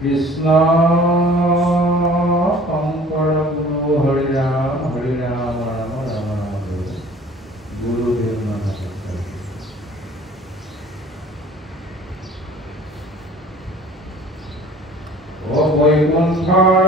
কৃষ্ণ শংকৰ গুৰু হৰি ৰাম ৰাম ৰাম হৰি গুৰুদেৱ নমস্কাৰ। ও বৈকুণ্ঠৰ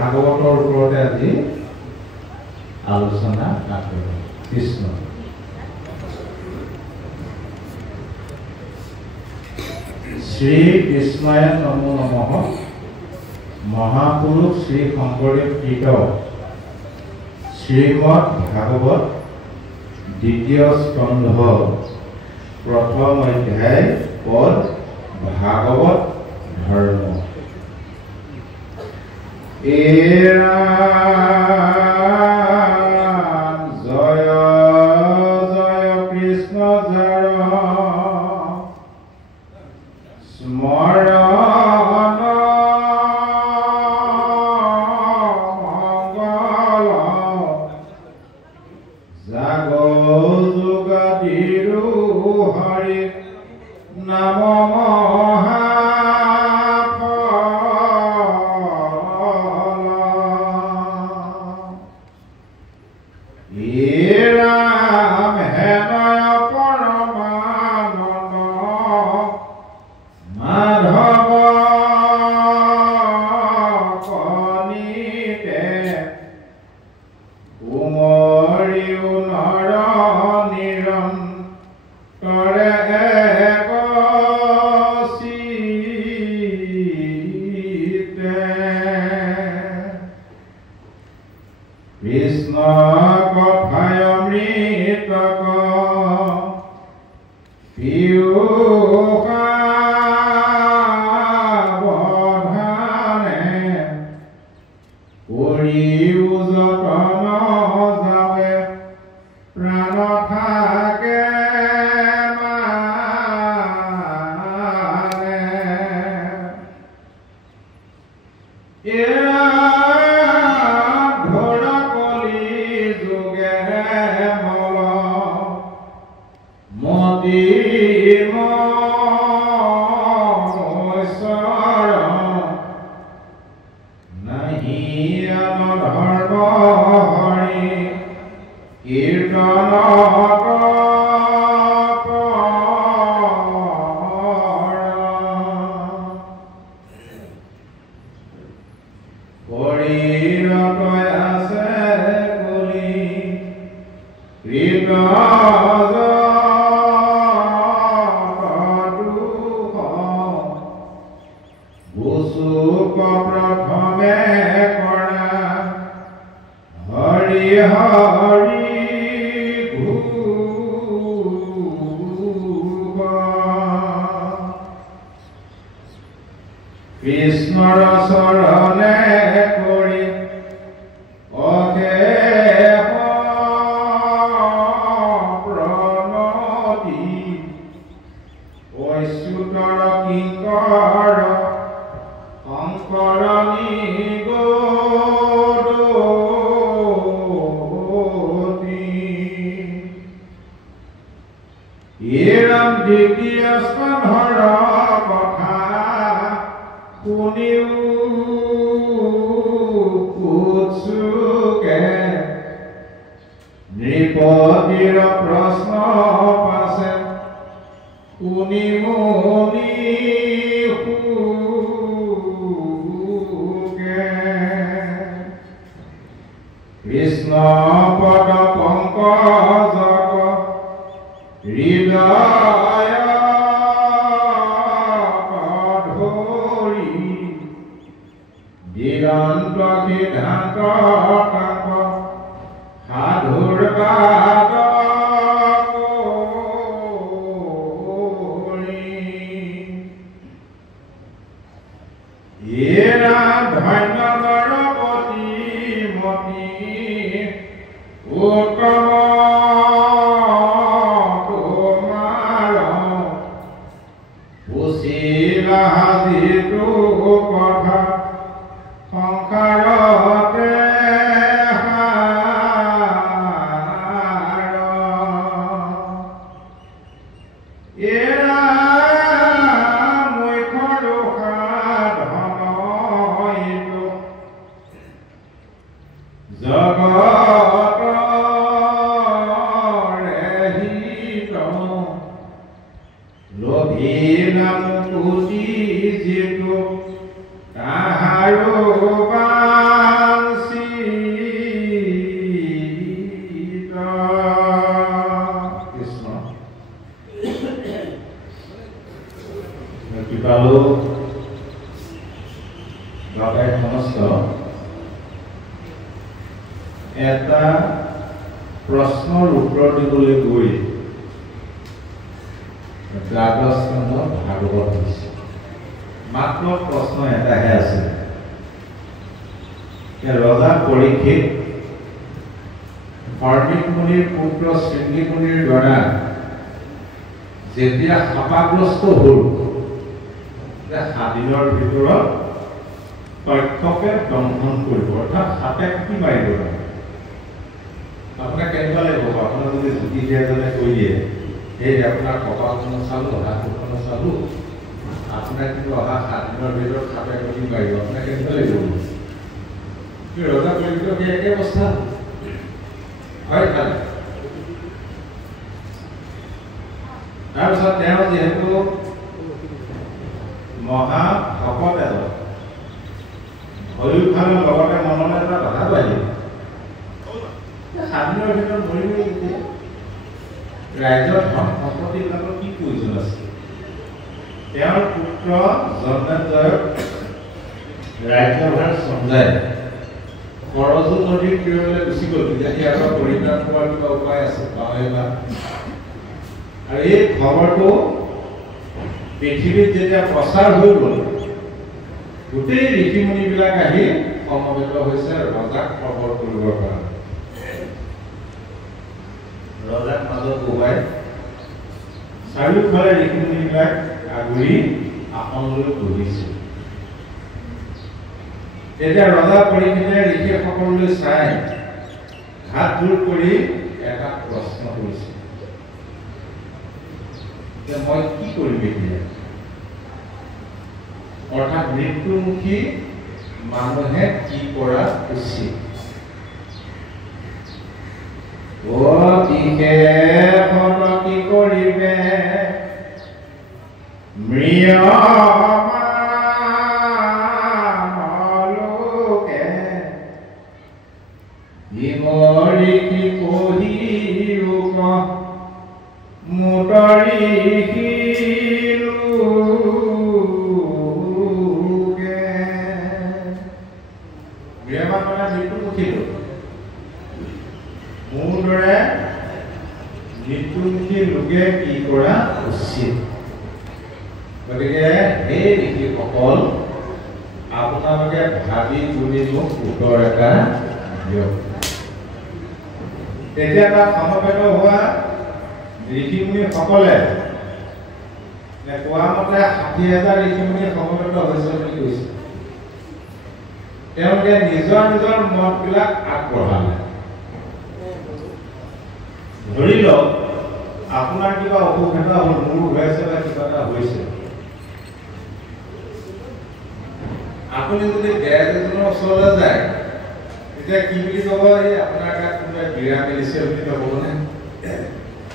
ভাগৱতৰ ওপৰতে আজি আলোচনা কৰিম। কৃষ্ণ শ্ৰী কৃষ্ণায় নমো নমঃ। মহাপুৰুষ শ্ৰী শংকৰদেৱ কৃত শ্ৰীমদ ভাগৱত দ্বিতীয় স্কন্ধ প্ৰথম অধ্যায় পদ ভাগৱত ধৰ্ম। জয় জয় কৃষ্ণ জয় স্মৰণ মংগল জাগ যোগাদিৰো হৰি নাম মহা কৃষ্ণ কথায় অমৃতক পিয়ুষা বধানে কৰিও যতন যাবে প্ৰাণ থাকে মানে এয়া ঘোৰ কলি যোগে মল মতিৰ মনুষ্যৰ নাহি ধৰ্ম হৰি কীৰ্তন শৰীৰত আছে কলি কৃত বুচুক প্ৰথমে কৰা হৰি হৰি ঘূষ কৃষ্ণৰ চৰণে কৰি অশেষ প্ৰণতি অচ্যুতৰ কিংকৰ শংকৰ নিগদতি এৰাম দ্বিতীয় স্কন্ধৰ কথা শুনিও উৎসুকে নৃপতিৰ প্ৰশ্ন পাছে শুনি মুনি সুকে কৃষ্ণ পদ পংকজক হৃদয় ধৰি দিগন্ত সিদ্ধান্ত তাক সাধুৰ বাদ এৰা ধন্য নৰপতি মতি উত্তম তোমাৰ পুছিলা যিটো কথা সংসাৰতে এৰা জগতৰে হিত লোভিলাম পুঁজি যিটো তাহাৰো বাঞ্ছিত কৃষ্ণ কৃপালু বাবাই সমস্ত এটা প্ৰশ্নৰ উত্তৰ দিবলৈ গৈ দ্বাদশ স্কন্ধ ভাগৱত হৈছে মাত্ৰ প্ৰশ্ন এটাহে আছে ৰজা পৰীক্ষিত হৰ্মিক মুনিৰ পুত্ৰ শৃংগী মুনিৰ দ্বাৰা যেতিয়া শাপাগ্ৰস্ত হ'ল 7 দিনৰ ভিতৰত তক্ষকে দংশন কৰিব অৰ্থাৎ সাপে কি মাৰিব আপোনাক কেনেকুৱা লাগিব আপোনাৰ যদি জ্যোতি দিয়াজনে কৈ দিয়ে এই আপোনাৰ কপালখন চালোঁ হাতখন চালোঁ আপোনাক কিন্তু অহা 7 দিনৰ ভিতৰত সাপে কি মাৰিব আপোনাক কেনেকুৱা লাগিব ৰজা পৰীক্ষিত একে অৱস্থা হয় খালে তাৰপিছত তেওঁ যিহেতু মহা ভকত এজন হৰিফালৰ লগতে মনলৈ এটা কথাটো আহিল 7 দিনৰ ভিতৰত মৰি ৰাইজৰ ধন সম্পত্তিবিলাকৰ কি প্ৰয়োজন আছে তেওঁৰ পুত্ৰ জন্মেজয়ক ৰাজ্যভাৰ চম্ভাই সৰজু নদীৰ তীৰলৈ গুচি গ'ল তেতিয়া ইয়াৰ পৰিত্ৰাণ পোৱাৰ কিবা উপায় আছে বা আৰু এই খবৰটো পৃথিৱীত যেতিয়া প্ৰচাৰ হৈ গ'ল গোটেই ঋষিমুনিবিলাক আহি সমবেত হৈছে ৰজাক খবৰ কৰিবৰ কাৰণে ৰজাক মাজত বহুৱাই চাৰিওফালে ঋষিমুনিবিলাক আগুৰি আসনলৈ বহিছে তেতিয়া ৰজা পৰীক্ষিতে ঋষিসকললৈ চাই হাত জোৰ কৰি এটা প্ৰশ্ন কৰিছে যে মই কি কৰিম এতিয়া অৰ্থাৎ মৃত্যুমুখী মানুহে কি কৰা উচিত কি কৰিবে ইমৰি কি পঢ়িব মুতৰি মৃত্যুমুখী লোকে কি কৰা উচিত গতিকে এই ঋষিসকল আপোনালোকে ভাবি তুলি মোক উত্তৰ এটা দিয়ক তেতিয়া তাত সমবেত হোৱা ঋষিমুনিসকলে কোৱা মতে ৬০,০০০ ঋষিমুনি সমবেত হৈছে বুলি কৈছে তেওঁলোকে নিজৰ নিজৰ মতবিলাক আগবঢ়ালে ধৰি লওক আপোনাৰ কিবা অসুখ এটা হ'ল মূৰ ঘূৰাইছে বা কিবা এটা হৈছে আপুনি যদি বেজ এজনৰ ওচৰলৈ যায় তেতিয়া কি বুলি ক'ব এই আপোনাৰ গাত কোনোবাই বিৰা মেলিছে বুলি ক'বনে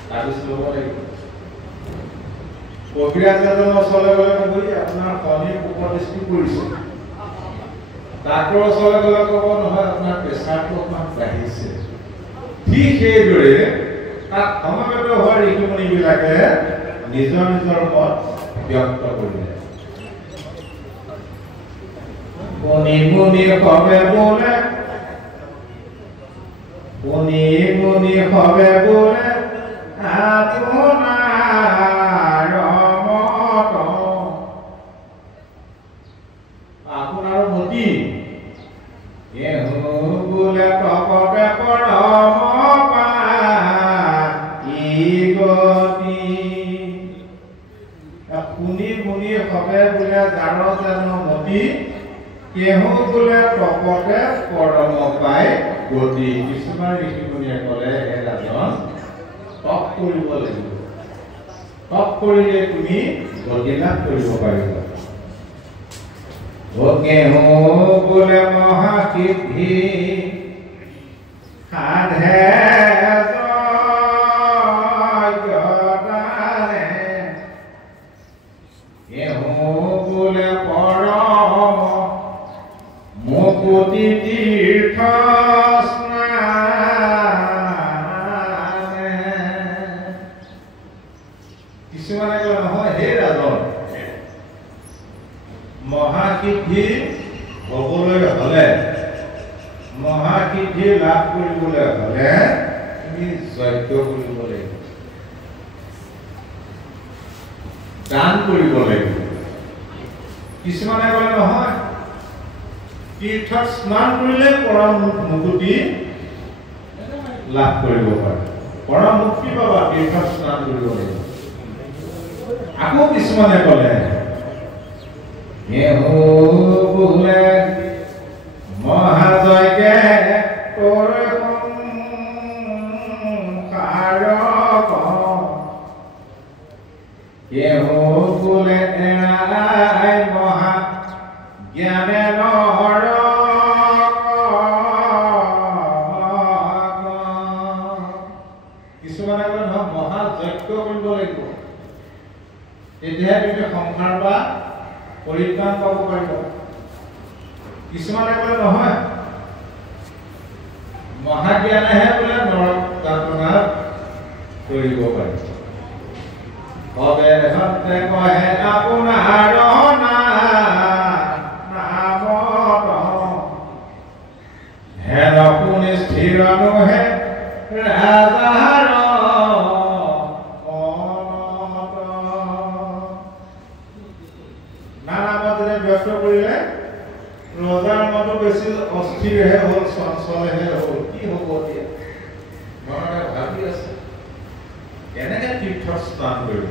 তাৰপিছত ল'ব লাগিব কবিৰাজ এজনৰ ওচৰলৈ গ'লে ক'ব আপোনাৰ শনিৰ উপদৃষ্টি পৰিছে ডাক্তৰৰ ওচৰলৈ গ'লে ক'ব নহয় আপোনাৰ প্ৰেছাৰটো অকণমান বাঢ়িছে ঠিক সেইদৰে তাত সমবেত হোৱা ঋষিমুনিবিলাকে নিজৰ নিজৰ মত ব্যক্ত কৰিলে মুনি মুনি হবে বোলে মুনি মুনি হবে বোলে আপোনাৰ মতি বোলে তপতে পৰম শুনি শুনি হবে বোলে যাৰ যেন মতি কেহু বোলে তপতে পৰম পাই গতি কিছুমান ঋষিমুনিয়ে ক'লে হে ৰাজন তপ কৰিব লাগিব তপ কৰিলে তুমি গতি লাভ কৰিব পাৰিবা কেহু বোলে মহাসিদ্ধি সাধে মুকুতি তীৰ্থ কিছুমানে কয় নহয় হে ৰাজন মহাসিদ্ধি হ'বলৈ হ'লে মহাসিদ্ধি লাভ কৰিবলৈ হ'লে তুমি যজ্ঞ কৰিব লাগিব দান কৰিব লাগিব কিছুমানে কয় নহয় তীৰ্থত স্নান কৰিলে পৰম মুক্তি লাভ কৰিব পাৰে পৰম মুক্তি পাবা তীৰ্থত স্নান কৰিব লাগিব আকৌ কিছুমানে ক'লে বোলে মহাযজ্ঞে তোৰ বোলে এৰাই মহা জ্ঞানে নৰ কিছুমানে কয় নহয় মহাযজ্ঞ কৰিব লাগিব তেতিয়াহে তুমি সংসাৰ বা পৰিত্ৰাণ পাব পাৰিব কিছুমানে কয় নহয় মহাজ্ঞানেহে বোলে নৰক যাতনা কৰিব পাৰিব কবে সন্তে কহে আপোনাৰ নাম আপুনি স্থিৰনুহে ৰাজাৰ নানা মতেৰে ব্যস্ত কৰিলে ৰজাৰ মতো বেছি অস্থিৰহে হ'ল, চঞ্চলহে হ'ল। কি হ'ব এতিয়া মনতে ভাবি আছে কেনেকে তীৰ্থত স্নান কৰিব।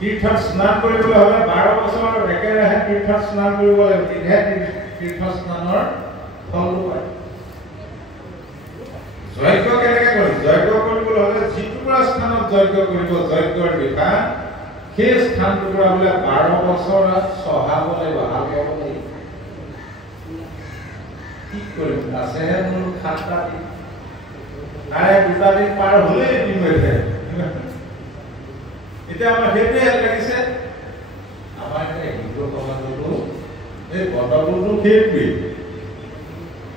তীৰ্থত স্নান কৰিবলৈ হ'লে 12 বছৰ একেৰাহে তীৰ্থত স্নান কৰিব লাগিব, তেতিয়াহে তীৰ্থ স্নানৰ ফলটো পায়। যজ্ঞ কেনেকে কৰিম? যজ্ঞ কৰিবলৈ হ'লে যিটুকুৰা স্থানত যজ্ঞ কৰিব, যজ্ঞৰ বিধান সেই স্থান টুকুৰা বোলে 12 বছৰ চহাব লাগিব, হাল বাব লাগিব। কি কৰিম? আছেহে মোৰ 7টা দিন, তাৰে 2টা দিন পাৰ হ'লেই দিন হৈ যায়। এতিয়া আমাৰ সেইটোৱে লাগিছে। আমাৰ এতিয়া হিন্দু সমাজতো এই গণ্ডগোলটো সেইটোৱেই।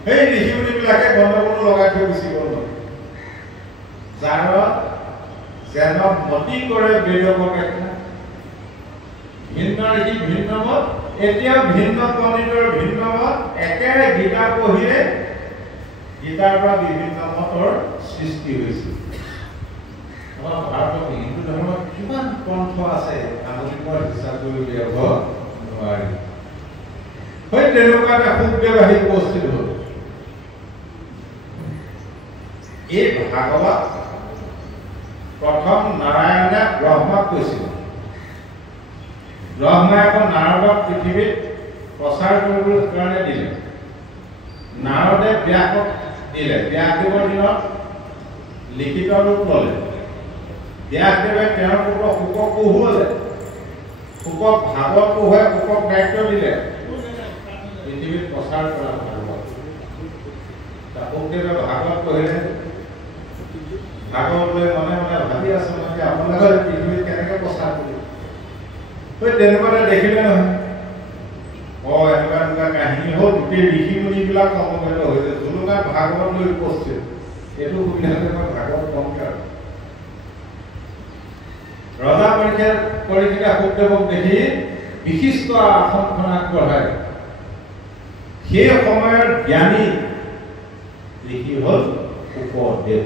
সেই ঋষিমুনিবিলাকে গণ্ডগোল লগাই থৈ গুচি গ'ল। যাৰ যেন মতি কৰে বেদপক্ষা ভিন্ন ঋষি ভিন্ন মত, এতিয়া ভিন্ন পণ্ডিতৰ ভিন্ন মত, একেৰে গীতা পঢ়িলে গীতাৰ পৰা বিভিন্ন মতৰ সৃষ্টি হৈছে। আমাৰ ভাৰতত হিন্দু ধৰ্মত কিমান পন্থ আছে আমি হিচাপ কৰি উলিয়াব নোৱাৰি। হয় তেনেকুৱা এটা সুখদেৱ আহি উপস্থিত হ'ল। এই ভাগৱত প্ৰথম নাৰায়ণে ব্ৰহ্মাক কৈছিল। ব্ৰহ্মাই আকৌ নাৰদক পৃথিৱীত প্ৰচাৰ কৰিবলৈ কাৰণে দিলে। নাৰদে ব্যাসক দিলে। ব্যাসদেৱৰ দিনত লিখিত ৰূপ ল'লে। ব্যাসদেৱে তেওঁৰ পুত্ৰ শুকক পঢ়ুৱালে। শুকক ভাগৱত পঢ়ুৱাই শুকক দায়িত্ব দিলে পৃথিৱীত প্ৰচাৰ কৰা ভাগৱত। শুকদেৱে ভাগৱত পঢ়িলে। ভাগৱত লৈ মনে মনে ভাবি আছে মানে আপোনালোকে পৃথিৱীত কেনেকৈ প্ৰচাৰ কৰিব। তেনেকুৱাতে দেখিলে নহয়, এনেকুৱা এনেকুৱা কাহিনী হ'ল, গোটেই ঋষিমুনিবিলাক সমবেত হৈছে, জুলুকা ভাগৱত লৈ উপস্থিত। এইটো সুবিধা মই ভাগৱত কম আৰু ৰজা পৰীক্ষিতা শুকদেৱক দেখি বিশিষ্ট আসনখন আগবঢ়ায়। সেই সময়ৰ জ্ঞানী ঋষি হ'ল শুকদেৱ।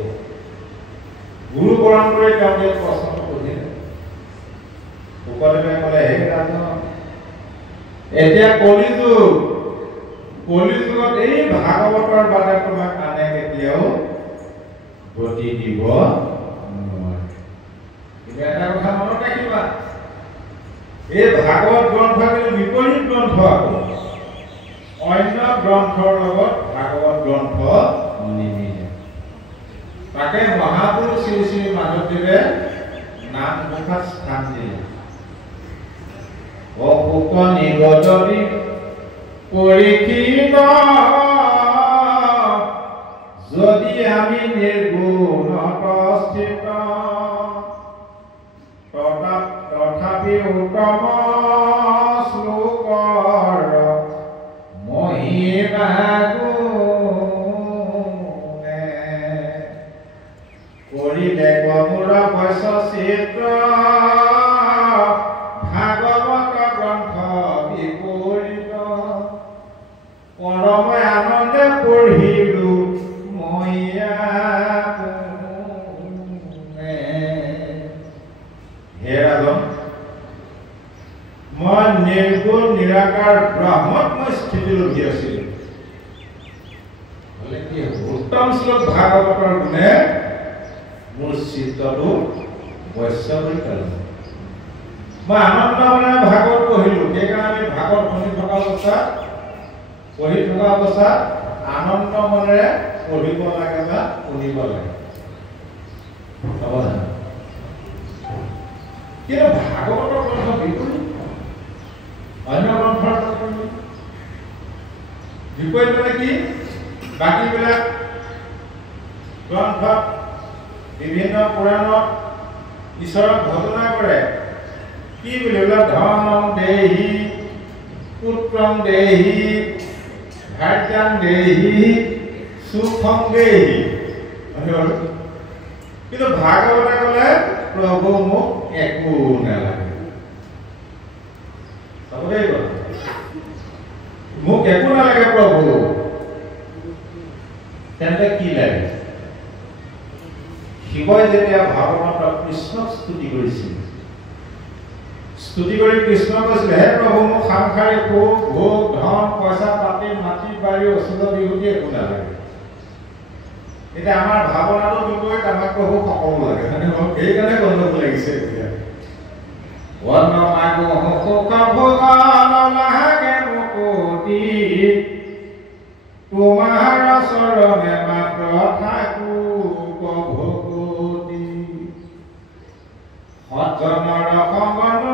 গুৰু পৰম্পৰাই তেওঁলোকে প্ৰশ্নটো সুধিলে। শুকদেৱে ক'লে, হে ৰাজন, এতিয়া কলিযুগত এই ভাগৱতৰ বাদে তোমাক আনে কেতিয়াও গতি দিব নোৱাৰে। কিন্তু এটা কথা মনত ৰাখিবা, এই ভাগৱত গ্ৰন্থ কিন্তু বিপৰীত গ্ৰন্থ। আকৌ অন্য গ্ৰন্থৰ লগত ভাগৱত গ্ৰন্থ নিমিলে। তাকে মহাপুৰুষ শ্ৰী শ্ৰী মাধৱদেৱে নামঘোষাত স্থান দিলে। অশুক নিগদৰি পৰীক্ষিত যদি আমি নিৰ্গুণত স্থিত, তথাপি উত্তম শ্লোকৰ মহিমা গুণে কৰিলে গমূৰ বৈশ্য চিত্ৰ, ভাগৱত গ্ৰন্থ বিপৰীত পৰম আনন্দে পঢ়িলো মইয়া। হে ৰাজন, মই নিৰ্গুণ নিৰাকাৰ ব্ৰহ্মত মই স্থিতি লভি আছিলো। কি উত্তম শ্লোক ভাগৱতৰ গুণে মোৰ চিত্তটো বৈশ্য হৈ পেলালে। মই আনন্দ মনেৰে ভাগৱত পঢ়িলো। সেইকাৰণে আমি ভাগৱত পঢ়ি থকা অৱস্থাত আনন্দ মনেৰে পঢ়িব লাগে বা শুনিব লাগে। কিন্তু ভাগৱতৰ গ্ৰন্থ বিপৰীত, অন্য গ্ৰন্থৰ বিপৰীত মানে কি? বাকীবিলাক গ্ৰন্থত বিভিন্ন পুৰাণত ঈশ্বৰক ঘোষণা কৰে। কি বুলি বোলে? ধনং দেহি, পুত্ৰং দেহি, ভাৰ্যাং দেহি, সুখং দেহি। কিন্তু ভাগৱতে ক'লে প্ৰভু মোক একো নালাগে। মোক একো নালাগে প্ৰভু। তেন্তে কি লাগে শিৱই যেতিয়া ভাগৱতত কৃষ্ণক স্তুতি কৰিছিল স্তুতি কৰি কৃষ্ণ কৈছিল হে প্ৰভু মোক সাংসাৰিক সুখ ভোগ ধন পইচা পাতি মাটি বাৰী অচুল বিহুতি একো নালাগে এটা আমাৰ ভাৱনাটো বিপৰীত আমাক প্ৰভু সকলো লাগে মানে সেইকাৰণে গণ্ডগোল লাগিছে এতিয়া বৰ্ণ মাগো সুখ ভোগন লাগে মুকুতি তোমাৰ চৰণে মাত্ৰ থাকো ভগতি সজ্জনৰ সংগন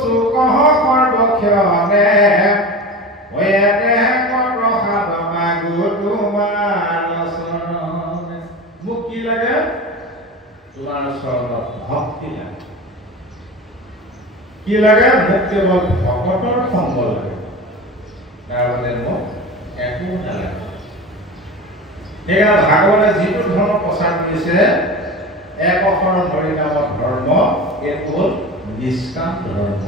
চুক সৰ্বক্ষণে হৈয়াতে প্ৰসাদ মাগো তোমাৰ চৰণে মোক কি লাগে তোমাৰ চৰণত ভক্তি লাগে কি লাগে মোক কেৱল ভকতৰ সংগ লাগে তাৰ মানে মোক একো নালাগে সেইকাৰণে ভাগৱতে যিটো ধৰ্ম প্ৰচাৰ কৰিছে এক অক্ষৰ হৰিনামৰ ধৰ্ম এইটো হ'ল নিষ্কাম ধৰ্ম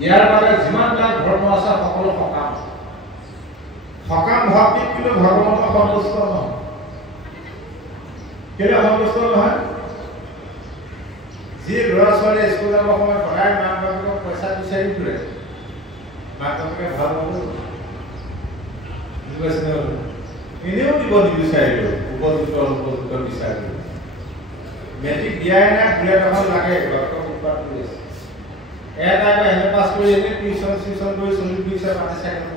ইয়াৰ বাবে যিমানবিলাক ধৰ্ম আছে সকলো সকাম সকাম ভক্তিত কিন্তু ভগৱান সন্তুষ্ট নহয় কেলে সন্তুষ্ট নহয় যি ল'ৰা ছোৱালী স্কুল যাব সময়ত সদায় মাক বাপেকক পইচা বিচাৰি ফুৰে মাক বাপেকে ভাল পাব এনেও দিব নিবিচাৰিব উপযুক্ত বিচাৰিব মেট্ৰিক দিয়াই নাই বুলেট এখন লাগে ঘৰক উৎপাত কৰি আছে এটা এম এ পাছ কৰি এনে টিউচন চিউচন কৰি চলি ফুৰিছে মানে চাইকেল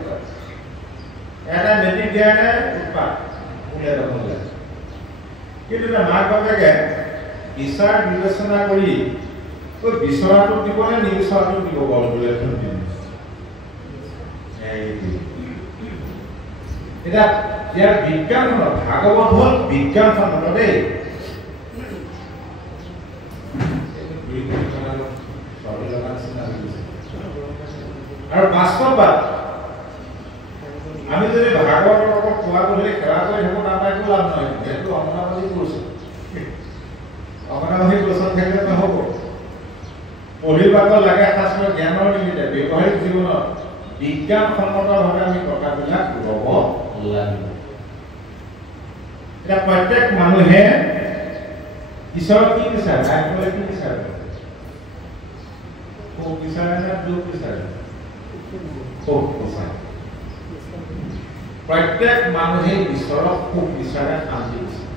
এটা মেট্ৰিক দিয়াই নাই উৎপাত বুলেট এখন লাগে কিন্তু মাক বাপেকে বিচাৰ বিবেচনা কৰি বিচৰাটো দিব নে নিবিচৰাটো দিব বল বুলেটখন দিব এটা ইয়াৰ বিজ্ঞান ভাগৱত হ'ল বিজ্ঞান সন্মত দেই আৰু বাস্তৱবাদ আমি যদি ভাগৱতৰ লগত কোৱা কৰিলে খেলা কৰি থাকো নাপাই একো লাভ নহয় সেইটো অমনাবাদী কৰিছে অমনাবাদী প্ৰচাৰ থাকিলে নহ'ব পঢ়িবাক লাগে শাস্ত্ৰ জ্ঞানৰ নিমিত্তে ব্যৱহাৰিক জীৱনত বিজ্ঞানসন্মতভাৱে আমি কথাবিলাক ল'ব লাগিব এতিয়া প্ৰত্যেক মানুহে ঈশ্বৰক কি বিচাৰে আইসকলে কি বিচাৰে সুখ বিচাৰে নে দুখ বিচাৰে সুখ বিচাৰে প্ৰত্যেক মানুহে ঈশ্বৰক সুখ বিচাৰে শান্তি বিচাৰে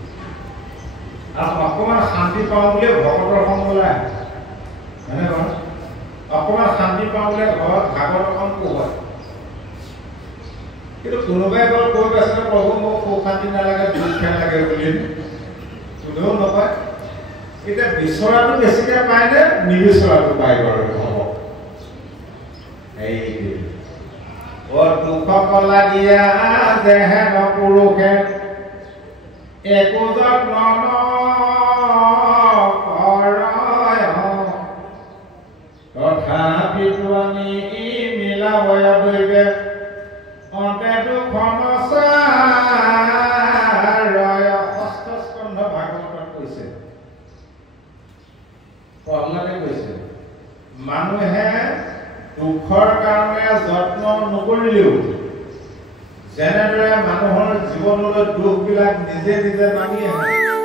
আৰু অকণমান শান্তি পাওঁ বুলিয়ে ভকতৰ সংগলৈ আহে হয়নে বাৰু অকণমান শান্তি পাওঁ বুলিয়ে ঘৰত ভাগৱত এখন পঢ়ুৱায় কিন্তু কোনোবাই গ'ল কৈ আছে প্ৰভু মোক সুখ শান্তি নালাগে দুখ লাগে বুলি কোনেও নকয় এতিয়া বিচৰাটো বেছিকৈ পায় নে নিবিচৰাটো পায় বাৰু হ'ব দুখক লাগিয়া যেহেন পুৰুষে একো যত্ন তথাপিতো আমি মিলাব ধৰিবে অন্তে দুখন ষষ্ঠ স্কন্ধ ভাগৱতত কৈছে প্ৰহ্লাদে কৈছে মানুহে দুখৰ কাৰণে যত্ন নকৰিলেও যেনেদৰে মানুহৰ জীৱনলৈ দুখবিলাক নিজে নিজে নামি আহে